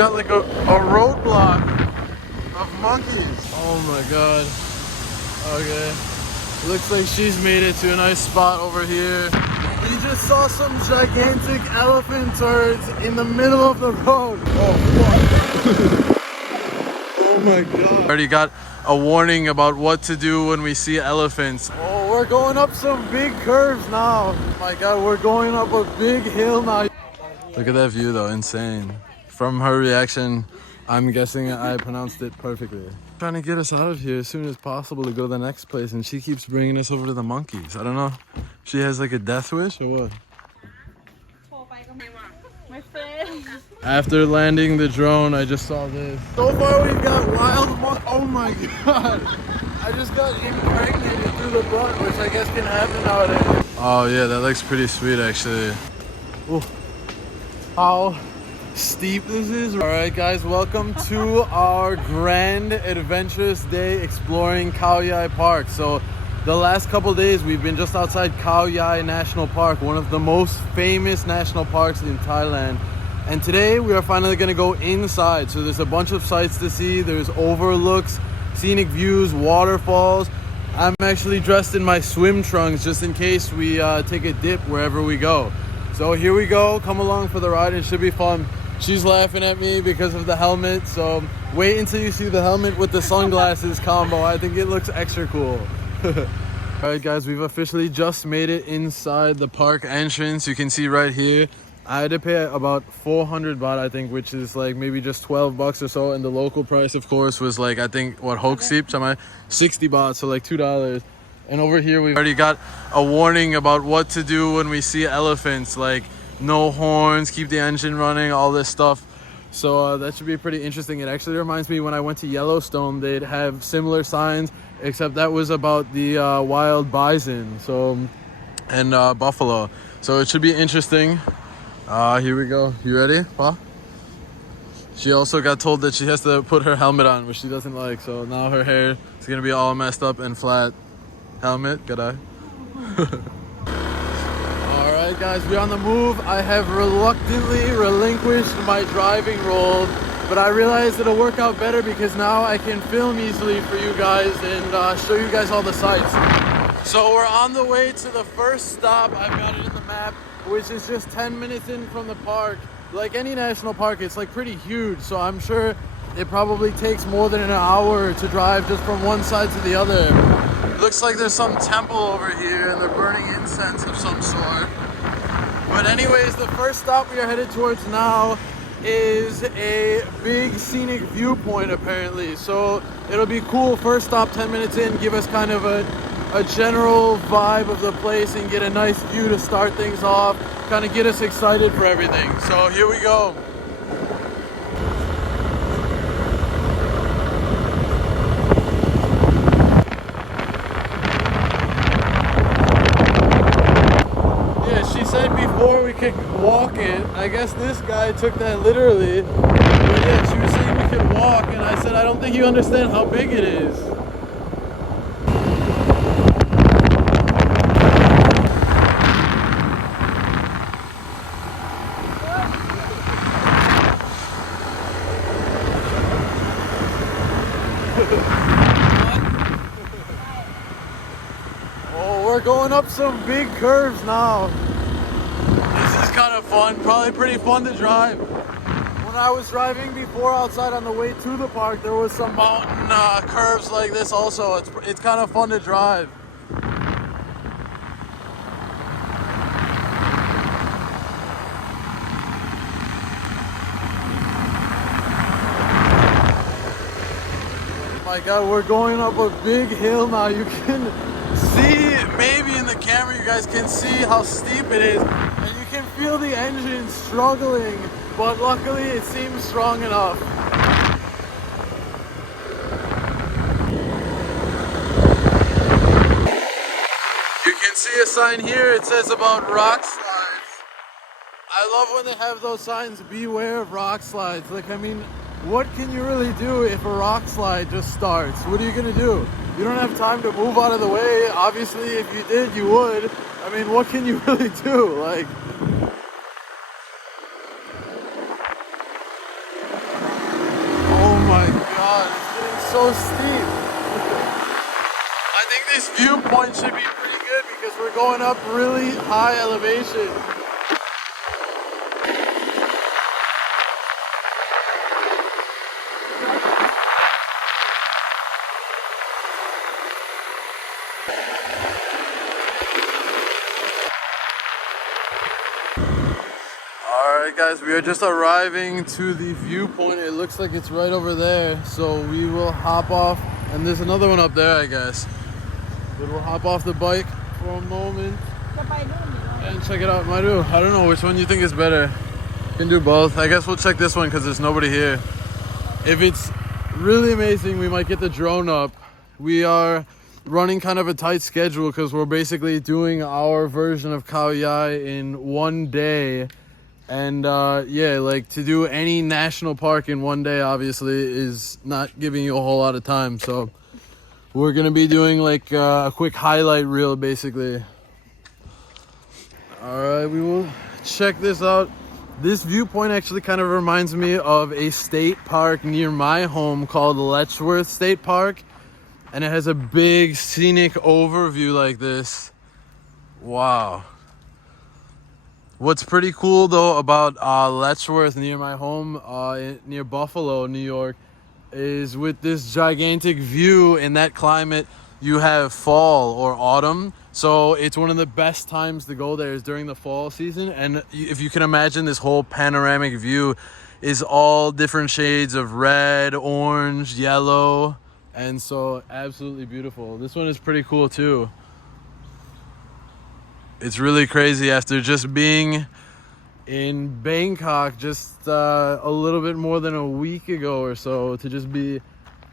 got like a roadblock of monkeys. Oh my god. Okay. Looks like she's made it to a nice spot over here. We just saw some gigantic elephant turds in the middle of the road. Oh fuck. Oh my god. Already got a warning about what to do when we see elephants. Oh, we're going up some big curves now. Oh my god, we're going up a big hill now. Look at that view though, insane. From her reaction, I'm guessing I pronounced it perfectly. Trying to get us out of here as soon as possible to go to the next place, and she keeps bringing us over to the monkeys. I don't know. She has like a death wish or what? My friend. After landing the drone, I just saw this. So far we've got wild monkeys. Oh my god. I just got impregnated through the butt, which I guess can happen nowadays. Oh yeah, that looks pretty sweet actually. Ooh. How steep this is. All right guys, welcome to our grand adventurous day exploring Khao Yai Park. So the last couple days we've been just outside Khao Yai National Park, one of the most famous national parks in Thailand. And today we are finally going to go inside. So there's a bunch of sights to see. There's overlooks, scenic views, waterfalls. I'm actually dressed in my swim trunks just in case we take a dip wherever we go. So here we go. Come along for the ride. It should be fun. She's laughing at me because of the helmet. So wait until you see the helmet with the sunglasses combo. I think it looks extra cool. Alright guys, we've officially just made it inside the park entrance. You can see right here I had to pay about 400 baht, I think, which is like maybe just 12 bucks or so, and the local price of course was like, I think, what, Hoksip, 60 baht, so like $2. And over here we've already got a warning about what to do when we see elephants, like no horns, keep the engine running, all this stuff. So that should be pretty interesting. It actually reminds me when I went to Yellowstone, they'd have similar signs, except that was about the wild bison, so, and buffalo. So it should be interesting. Here we go. You ready, Pa? She also got told that she has to put her helmet on, which she doesn't like. So now her hair is gonna be all messed up and flat. Helmet, good eye. Alright guys, we're on the move. I have reluctantly relinquished my driving role, but I realized it'll work out better because now I can film easily for you guys and show you guys all the sights. So we're on the way to the first stop. I've got it in the map, which is just 10 minutes in from the park. Like any national park, it's like pretty huge, so I'm sure it probably takes more than an hour to drive just from one side to the other. Looks like there's some temple over here and they're burning incense of some sort. But anyways, the first stop we are headed towards now is a big scenic viewpoint apparently. So it'll be cool. First stop 10 minutes in, give us kind of a general vibe of the place and get a nice view to start things off, kind of get us excited for everything. So here we go. Yeah, she said before we could walk it. I guess this guy took that literally. But yeah, she was saying we could walk, and I said I don't think you understand how big it is. Oh, we're going up some big curves now. This is kind of fun, probably pretty fun to drive. When I was driving before outside on the way to the park, there was some mountain curves like this also. It's kind of fun to drive. Oh my god, we're going up a big hill now. You can see, maybe in the camera you guys can see how steep it is, and you can feel the engine struggling, but luckily it seems strong enough. You can see a sign here, it says about rock slides. I love when they have those signs, beware of rock slides. Like, I mean, what can you really do if a rock slide just starts? What are you gonna do? You don't have time to move out of the way. Obviously, if you did, you would. I mean, what can you really do? Like, so steep. I think this viewpoint should be pretty good because we're going up really high elevation. Alright guys, we are just arriving to the viewpoint. It looks like it's right over there, so we will hop off, and there's another one up there I guess. But we'll hop off the bike for a moment and check it out. Maru, I don't know which one you think is better. You can do both. I guess we'll check this one because there's nobody here. If it's really amazing, we might get the drone up. We are running kind of a tight schedule because we're basically doing our version of Khao Yai in one day. And yeah, like to do any national park in one day obviously is not giving you a whole lot of time. So we're gonna be doing like a quick highlight reel basically. All right, we will check this out. This viewpoint actually kind of reminds me of a state park near my home called Letchworth State Park. And it has a big scenic overview like this. Wow. What's pretty cool though about Letchworth near my home, near Buffalo, New York, is with this gigantic view in that climate, you have fall or autumn. So it's one of the best times to go there is during the fall season. And if you can imagine, this whole panoramic view is all different shades of red, orange, yellow. And so absolutely beautiful. This one is pretty cool too. It's really crazy after just being in Bangkok just a little bit more than a week ago or so to just be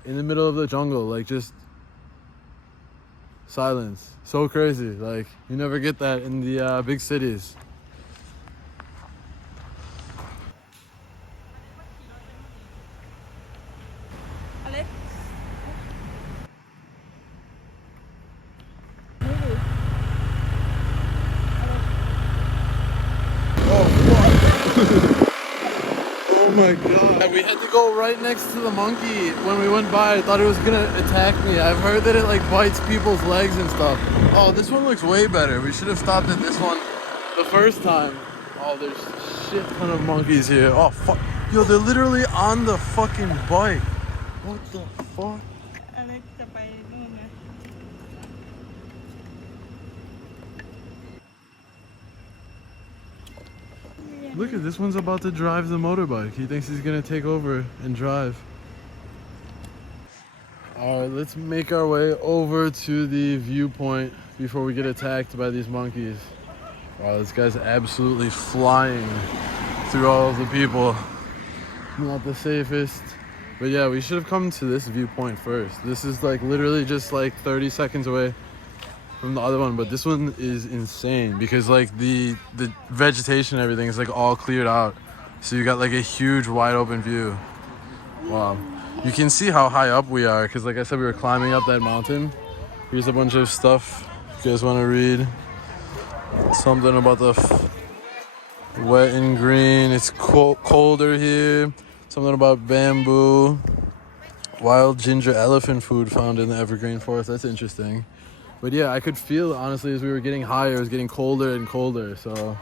in the middle of the jungle, like just silence. So crazy. Like you never get that in the big cities. Oh my god. We had to go right next to the monkey when we went by. I thought it was gonna attack me. I've heard that it like bites people's legs and stuff. Oh, this one looks way better. We should have stopped at this one the first time. Oh, there's a shit ton of monkeys here. Oh fuck. Yo, they're literally on the fucking bike. What the fuck? Look at this one's about to drive the motorbike. He thinks he's gonna take over and drive. All right, let's make our way over to the viewpoint before we get attacked by these monkeys. Wow, this guy's absolutely flying through all of the people. Not the safest. But yeah, we should have come to this viewpoint first. This is like literally just like 30 seconds away from the other one, but this one is insane because like the vegetation and everything is like all cleared out, so you got like a huge wide open view. Wow, you can see how high up we are because like I said, we were climbing up that mountain. Here's a bunch of stuff if you guys want to read. Something about the wet and green. It's colder here. Something about bamboo. Wild ginger elephant food found in the evergreen forest. That's interesting. But yeah, I could feel, honestly, as we were getting higher, it was getting colder and colder. So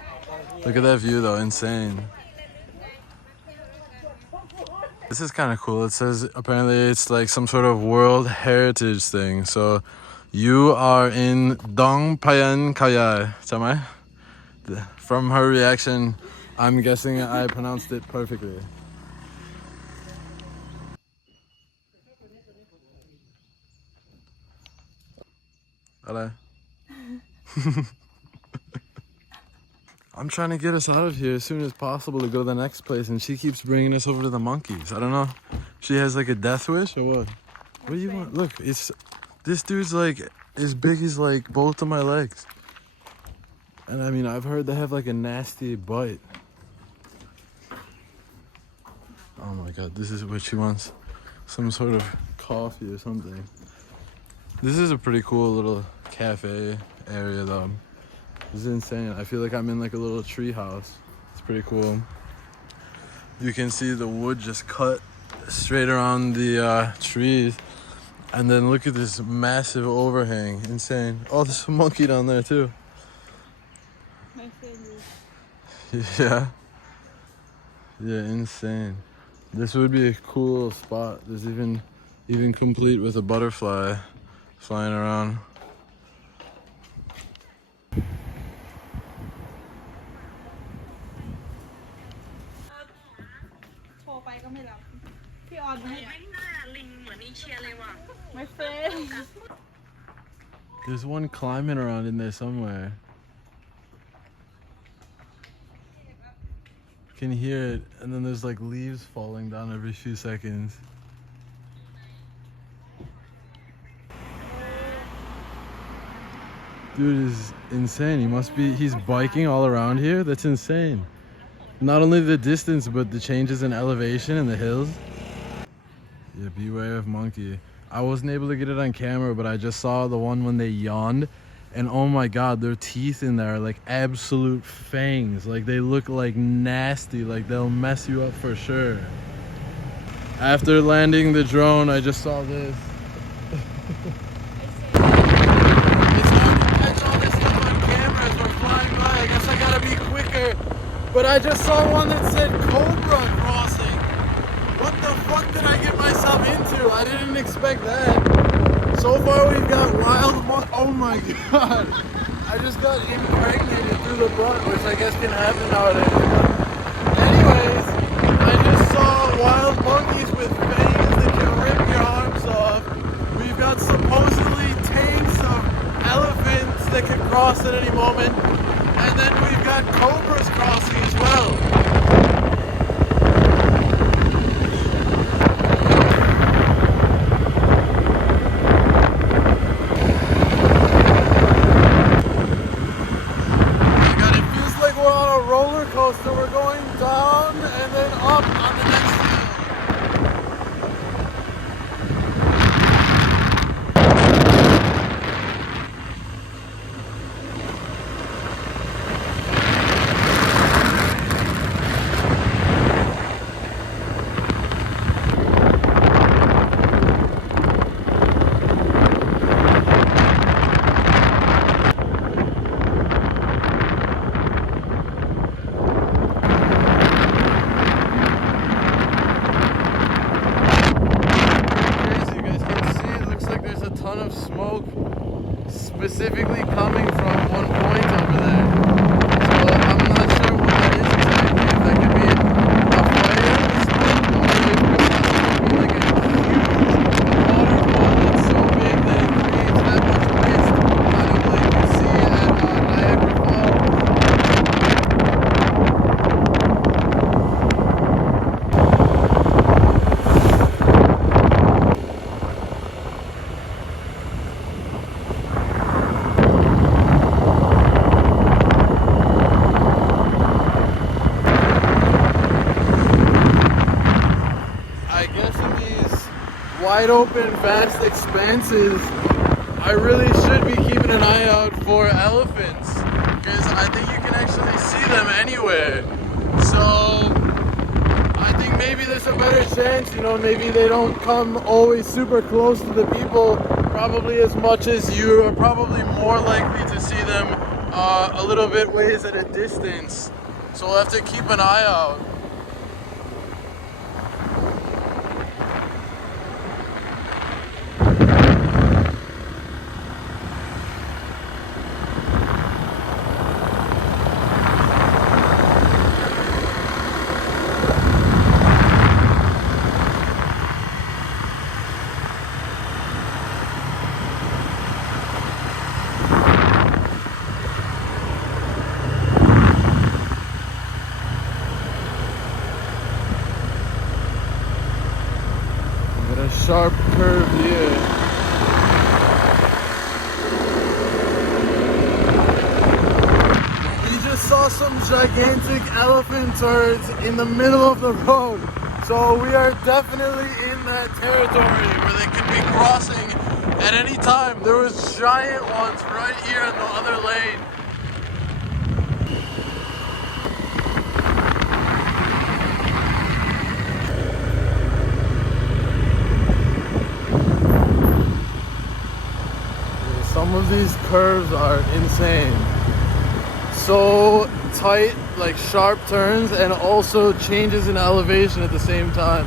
look at that view, though. Insane. This is kind of cool. It says apparently it's like some sort of World Heritage thing. So you are in Dung Khao Yai. Chamai? From her reaction, I'm guessing I pronounced it perfectly. Hello. I'm trying to get us out of here as soon as possible to go to the next place, and she keeps bringing us over to the monkeys. I don't know. She has like a death wish or what? What do you want? Look, it's this dude's like as big as like both of my legs. And I mean, I've heard they have like a nasty bite. Oh my god, this is what she wants. Some sort of coffee or something. This is a pretty cool little cafe area though. This is insane. I feel like I'm in like a little tree house. It's pretty cool. You can see the wood just cut straight around the trees. And then look at this massive overhang. Insane. Oh, there's a monkey down there too. My favorite. Yeah. Yeah, insane. This would be a cool little spot. There's even complete with a butterfly flying around. โทรไปก็ไม่รับพี่ออนไม่น่าลิงเหมือนอีเชียเลยว่ะ My friend There's one climbing around in there somewhere. Can hear it, and then there's like leaves falling down every few seconds. Dude is insane. He's biking all around here. That's insane. Not only the distance, but the changes in elevation in the hills. Yeah, beware of monkey. I wasn't able to get it on camera, but I just saw the one when they yawned. And oh my god, their teeth in there are like absolute fangs. Like they look like nasty, like they'll mess you up for sure. After landing the drone, I just saw this. It's hard to catch all this stuff on camera as we're flying by. I guess I gotta be quicker. But I just saw one that said Cobra crossing. What the fuck did I get myself into? I didn't expect that. So far we've got wild oh my god. I just got impregnated through the butt, which I guess can happen nowadays. Anyways, I just saw wild monkeys with fangs that can rip your arms off. We've got supposedly tanks of elephants that can cross at any moment. And then we've got cobras crossing as well. So we're going down and then up on the next hill. Of smoke specifically coming from one point over there. So I'm not sure what that is exactly. If that could be a fire or if it could be like a huge waterfall that's so big that it creates that much mist, kind of like you see at Niagara Falls. Wide open, vast expanses, I really should be keeping an eye out for elephants because I think you can actually see them anywhere. So I think maybe there's a better chance, you know, maybe they don't come always super close to the people, probably as much as you are probably more likely to see them a little bit ways at a distance. So we'll have to keep an eye out. Sharp curve here. We just saw some gigantic elephant turds in the middle of the road. So we are definitely in that territory where they could be crossing at any time. There was giant ones right here in the other lane. of these curves are insane. So tight, like sharp turns, and also changes in elevation at the same time.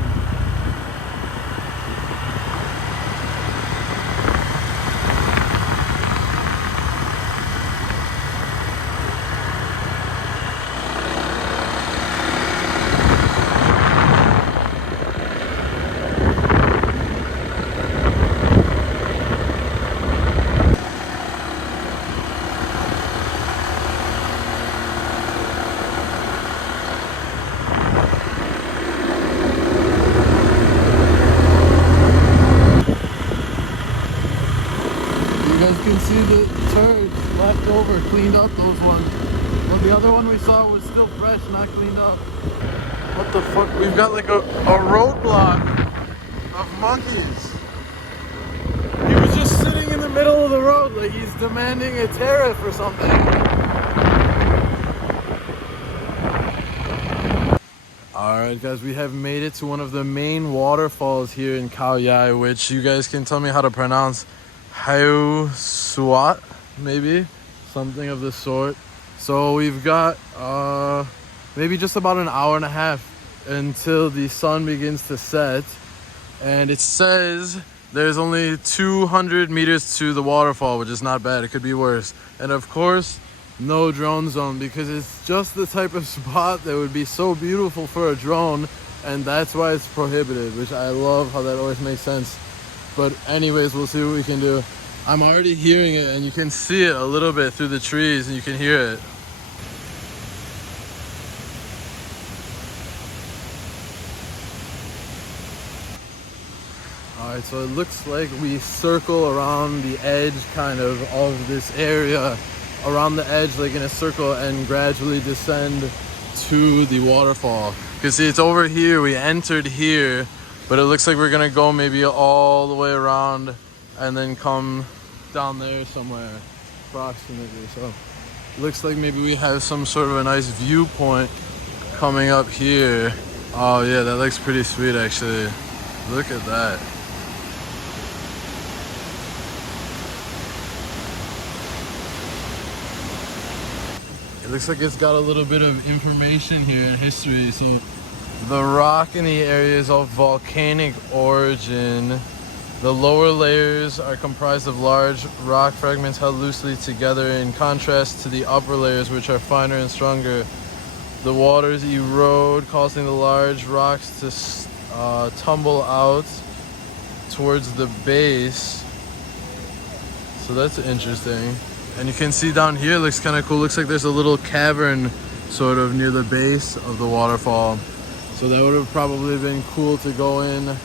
You can see the turds left over, cleaned up those ones. Well, the other one we saw was still fresh, not cleaned up. What the fuck? We've got like a roadblock of monkeys. He was just sitting in the middle of the road like he's demanding a tariff or something. Alright guys, we have made it to one of the main waterfalls here in Khao Yai, which you guys can tell me how to pronounce. Khao Yai, maybe? Something of the sort. So we've got maybe just about an hour and a half until the sun begins to set. And it says there's only 200 meters to the waterfall, which is not bad. It could be worse. And of course, no drone zone, because it's just the type of spot that would be so beautiful for a drone, and that's why it's prohibited, which I love how that always makes sense. But anyways, we'll see what we can do. I'm already hearing it, and you can see it a little bit through the trees, and you can hear it. Alright, so it looks like we circle around the edge kind of this area, around the edge like in a circle, and gradually descend to the waterfall. Because see, it's over here, we entered here, but it looks like we're gonna go maybe all the way around and then come down there somewhere approximately. So it looks like maybe we have some sort of a nice viewpoint coming up here. Oh yeah, that looks pretty sweet actually. Look at that. It looks like it's got a little bit of information here in history. So the rock in the area is of volcanic origin. The lower layers are comprised of large rock fragments held loosely together, in contrast to the upper layers, which are finer and stronger. The waters erode, causing the large rocks to tumble out towards the base. So that's interesting. And you can see down here, looks kind of cool. Looks like there's a little cavern sort of near the base of the waterfall. So that would have probably been cool to go in.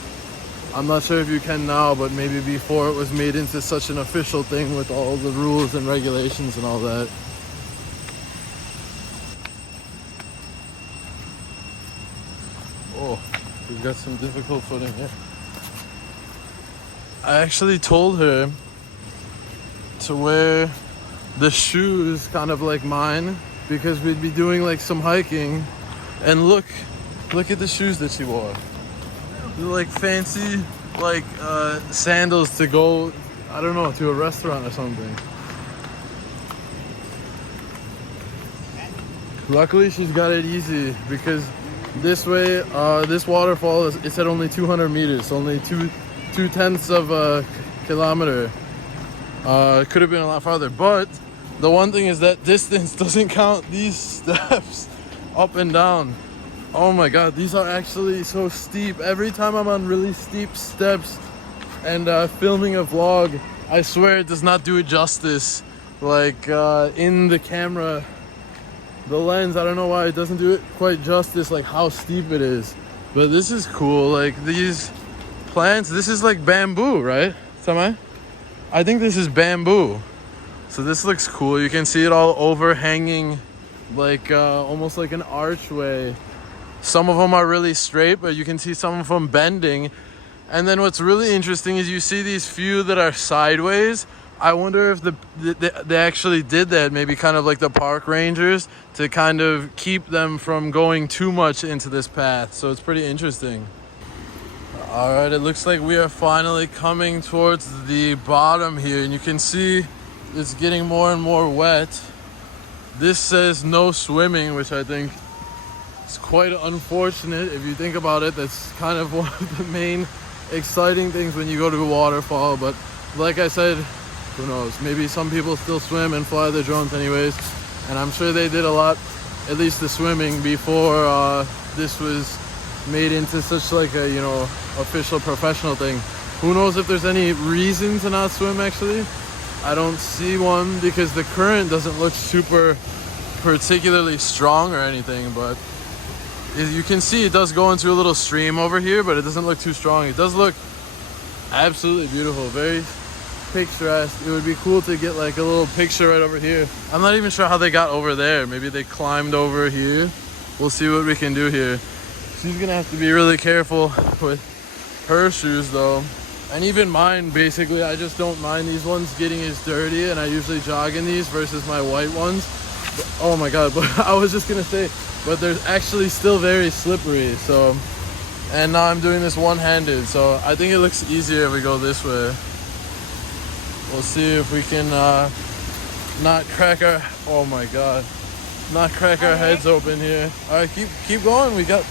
I'm not sure if you can now, but maybe before it was made into such an official thing with all the rules and regulations and all that. Oh, we've got some difficult footing here. I actually told her to wear the shoes kind of like mine, because we'd be doing like some hiking, and look at the shoes that she wore. They're like fancy like sandals to go, I don't know, to a restaurant or something. Luckily she's got it easy, because this way this waterfall is at only 200 meters, only 2/10 of a kilometer. It could have been a lot farther, but the one thing is that distance doesn't count these steps up and down. Oh my god, these are actually so steep. Every time I'm on really steep steps and filming a vlog, I swear it does not do it justice. Like in the camera, the lens, I don't know why it doesn't do it quite justice, like how steep it is. But this is cool. Like these plants, this is like bamboo, right? Samai? I think this is bamboo. So this looks cool. You can see it all overhanging, like almost like an archway. Some of them are really straight, but you can see some of them bending. And then what's really interesting is you see these few that are sideways. I wonder if they actually did that, maybe kind of like the park rangers, to kind of keep them from going too much into this path. So it's pretty interesting. All right, it looks like we are finally coming towards the bottom here, and you can see it's getting more and more wet. This says no swimming, which I think is quite unfortunate. If you think about it, that's kind of one of the main exciting things when you go to a waterfall. But like I said, who knows, maybe some people still swim and fly their drones anyways, and I'm sure they did a lot, at least the swimming, before this was made into such like a, you know, official professional thing. Who knows if there's any reason to not swim actually. I don't see one because the current doesn't look super particularly strong or anything, but as you can see, it does go into a little stream over here, but it doesn't look too strong. It does look absolutely beautiful, very picturesque. It would be cool to get like a little picture right over here. I'm not even sure how they got over there. Maybe they climbed over here. We'll see what we can do here. She's gonna have to be really careful with her shoes though. And even mine, basically, I just don't mind these ones getting as dirty, and I usually jog in these versus my white ones. But, oh my god, but I was just gonna say, but they're actually still very slippery, so. And now I'm doing this one-handed, so I think it looks easier if we go this way. We'll see if we can not crack our, oh my god, not crack our heads open here. All right, keep going. We got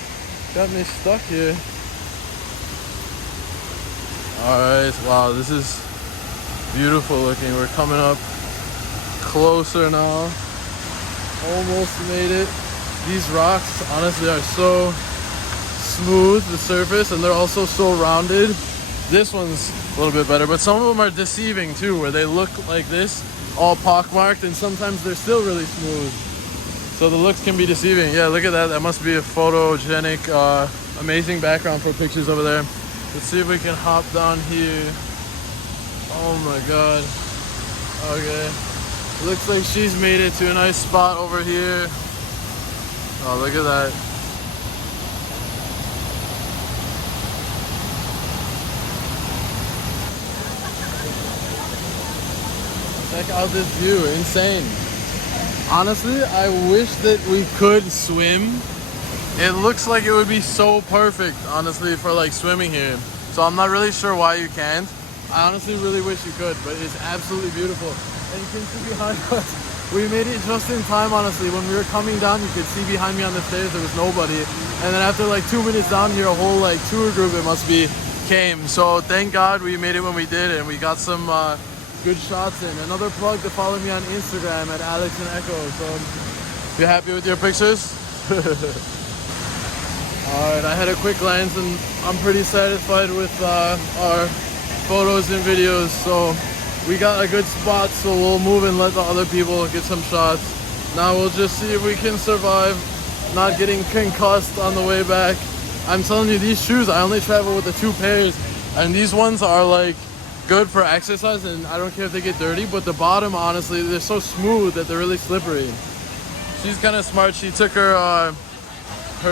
me stuck here. All right, wow, this is beautiful looking. We're coming up closer now. Almost made it. These rocks, honestly, are so smooth, the surface, and they're also so rounded. This one's a little bit better, but some of them are deceiving too, where they look like this, all pockmarked, and sometimes they're still really smooth. So the looks can be deceiving. Yeah, look at that. That must be a photogenic, amazing background for pictures over there. Let's see if we can hop down here. Oh my god. Okay. Looks like she's made it to a nice spot over here. Oh, look at that. Check out this view, insane. Honestly, I wish that we could swim. It looks like it would be so perfect, honestly, for like swimming here. So I'm not really sure why you can't. I honestly really wish you could, but it's absolutely beautiful. And you can see behind us, we made it just in time, honestly. When we were coming down, you could see behind me on the stairs, there was nobody. And then after like 2 minutes down here, a whole like tour group, it must be, came. So thank God we made it when we did, and we got some good shots in. Another plug to follow me on Instagram at Alex and Echo. So you happy with your pictures? Alright, I had a quick glance and I'm pretty satisfied with our photos and videos. So we got a good spot, so we'll move and let the other people get some shots. Now we'll just see if we can survive not getting concussed on the way back. I'm telling you, these shoes, I only travel with the 2 pairs, and these ones are like good for exercise, and I don't care if they get dirty, but the bottom, honestly, they're so smooth that they're really slippery. She's kind of smart. She took her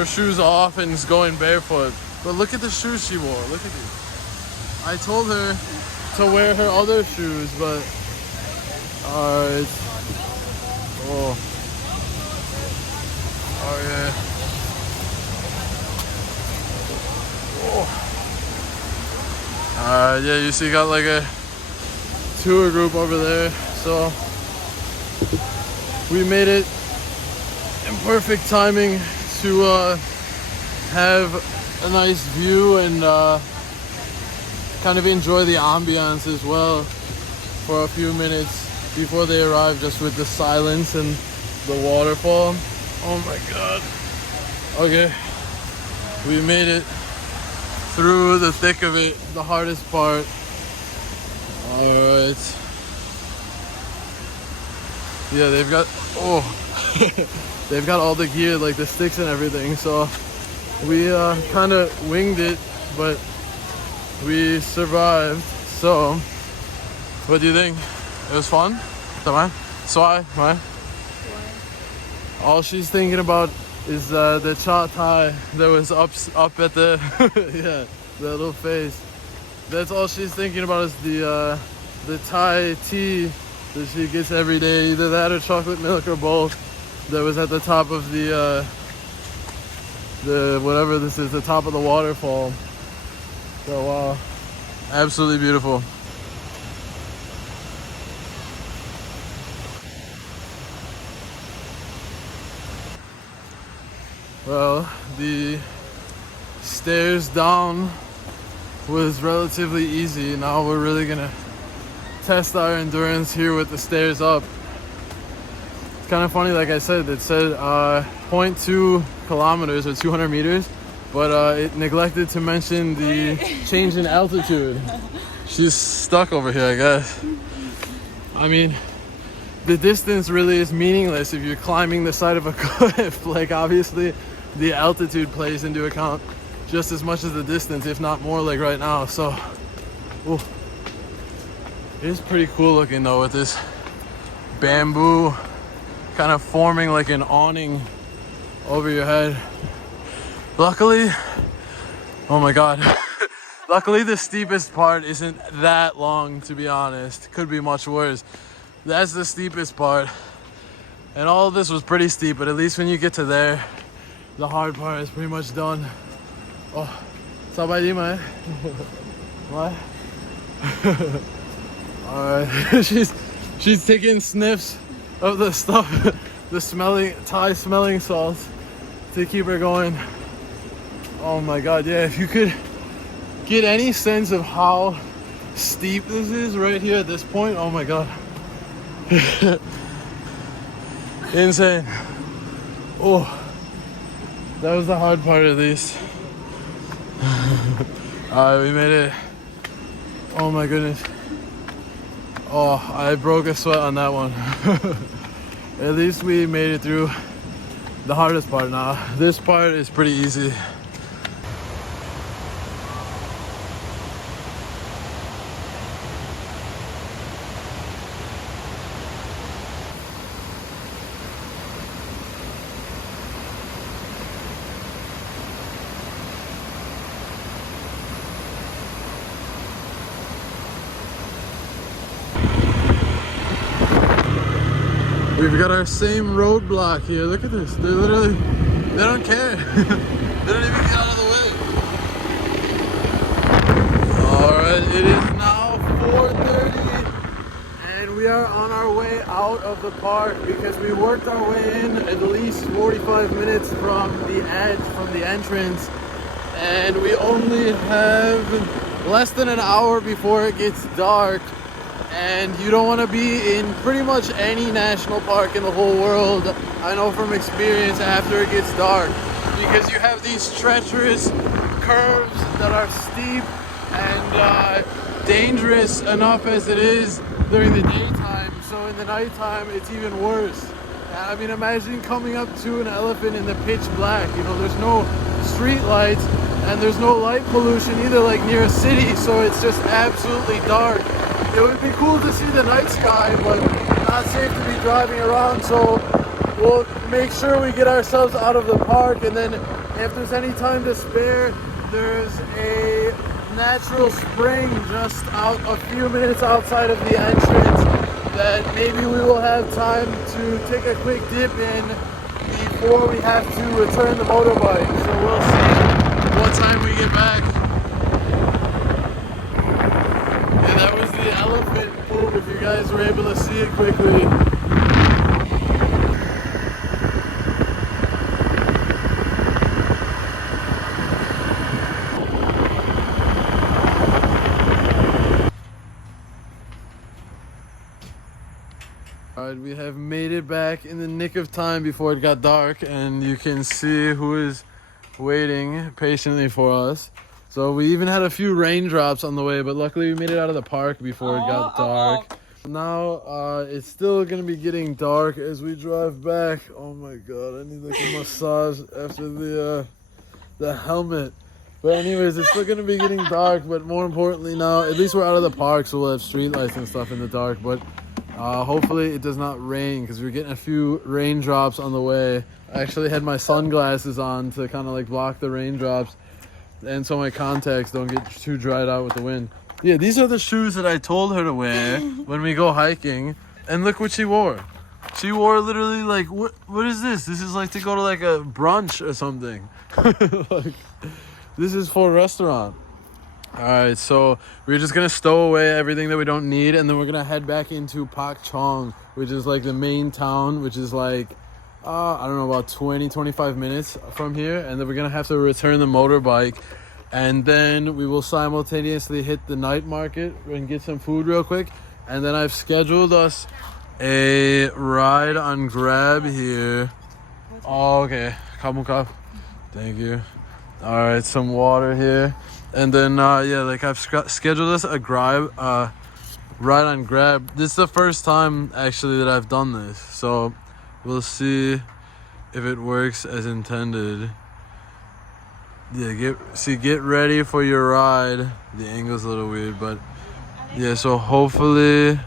shoes off and is going barefoot. But look at the shoes she wore. Look at these. I told her to wear her other shoes, but alright. Oh. Oh yeah. Oh. Yeah, you see, got like a tour group over there. So we made it in perfect timing to have a nice view and kind of enjoy the ambiance as well for a few minutes before they arrive, just with the silence and the waterfall. Oh my god. Okay, we made it through the thick of it, the hardest part. Alright. Yeah, they've got, they've got all the gear, like the sticks and everything, so we kind of winged it, but we survived. So what do you think? It was fun? Tamam? Swai? Right? All she's thinking about is the cha thai that was up at the yeah, the little face. That's all she's thinking about, is the Thai tea that she gets every day, either that or chocolate milk or both, that was at the top of the whatever this is, the top of the waterfall. So wow, absolutely beautiful. Well, the stairs down was relatively easy. Now we're really gonna test our endurance here with the stairs up. It's kind of funny, like I said, it said 0.2 kilometers or 200 meters, but it neglected to mention the change in altitude. She's stuck over here, I guess. I mean, the distance really is meaningless if you're climbing the side of a cliff. Like, obviously the altitude plays into account just as much as the distance, if not more, like right now. So ooh. It is pretty cool looking though, with this bamboo kind of forming like an awning over your head. Luckily, oh my god. Luckily the steepest part isn't that long, to be honest. Could be much worse. That's the steepest part. And all of this was pretty steep, but at least when you get to there, the hard part is pretty much done. Oh, sao bài đi mà? What? Alright, she's taking sniffs of the stuff, the Thai smelling salts to keep her going. Oh my god, yeah, if you could get any sense of how steep this is right here at this point, oh my god. Insane. Oh, that was the hard part at least. Alright, we made it. Oh my goodness. Oh, I broke a sweat on that one. At least we made it through the hardest part now. This part is pretty easy. We've got our same roadblock here. Look at this. They're literally, they don't care. They don't even get out of the way. Alright, it is now 4:30 and we are on our way out of the park because we worked our way in at least 45 minutes from the edge, from the entrance, and we only have less than an hour before it gets dark. And you don't want to be in pretty much any national park in the whole world, I know from experience, after it gets dark, because you have these treacherous curves that are steep and dangerous enough as it is during the daytime. So in the nighttime it's even worse. I mean, imagine coming up to an elephant in the pitch black. You know, there's no street lights and there's no light pollution either, like near a city, so it's just absolutely dark. It would be cool to see the night sky, but not safe to be driving around, so we'll make sure we get ourselves out of the park, and then if there's any time to spare, there's a natural spring just out a few minutes outside of the entrance that maybe we will have time to take a quick dip in before we have to return the motorbike. So we'll see what time we get back. Yeah, that was the elephant poop, if you guys were able to see it quickly. Alright, we have made it back in the nick of time before it got dark, and you can see who is waiting patiently for us. So we even had a few raindrops on the way, but luckily we made it out of the park before it got dark. Now it's still gonna be getting dark as we drive back. Oh my god, I need like a massage after the helmet. But anyways, it's still gonna be getting dark, but more importantly now, at least we're out of the park, so we'll have street lights and stuff in the dark. But hopefully it does not rain, because we're getting a few raindrops on the way. I actually had my sunglasses on to kind of like block the raindrops, and so my contacts don't get too dried out with the wind. Yeah, these are the shoes that I told her to wear when we go hiking, and look what she wore. She wore literally like, what is this? This is like to go to like a brunch or something. Like, this is for a restaurant. Alright, so we're just gonna stow away everything that we don't need, and then we're gonna head back into Pak Chong, which is like the main town, which is like I don't know, about 20-25 minutes from here, and then we're gonna have to return the motorbike, and then we will simultaneously hit the night market and get some food real quick, and then I've scheduled us a ride on Grab here. Oh, okay. Kamu. Thank you. All right, some water here, and then yeah, like I've scheduled us a ride on Grab. This is the first time actually that I've done this, so we'll see if it works as intended. Yeah, get ready for your ride. The angle's a little weird, but yeah, so hopefully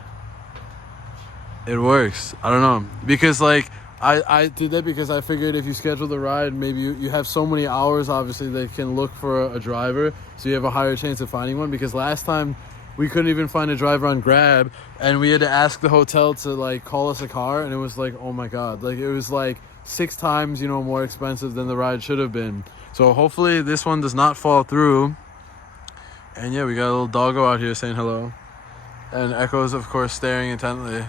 it works. I don't know, because like I did that because I figured if you schedule the ride, maybe you have so many hours, obviously, they can look for a driver, so you have a higher chance of finding one. Because last time we couldn't even find a driver on Grab, and we had to ask the hotel to like call us a car, and it was like, oh my god, like it was like 6 times, you know, more expensive than the ride should have been. So hopefully this one does not fall through. And yeah, we got a little doggo out here saying hello, and Echo's of course staring intently.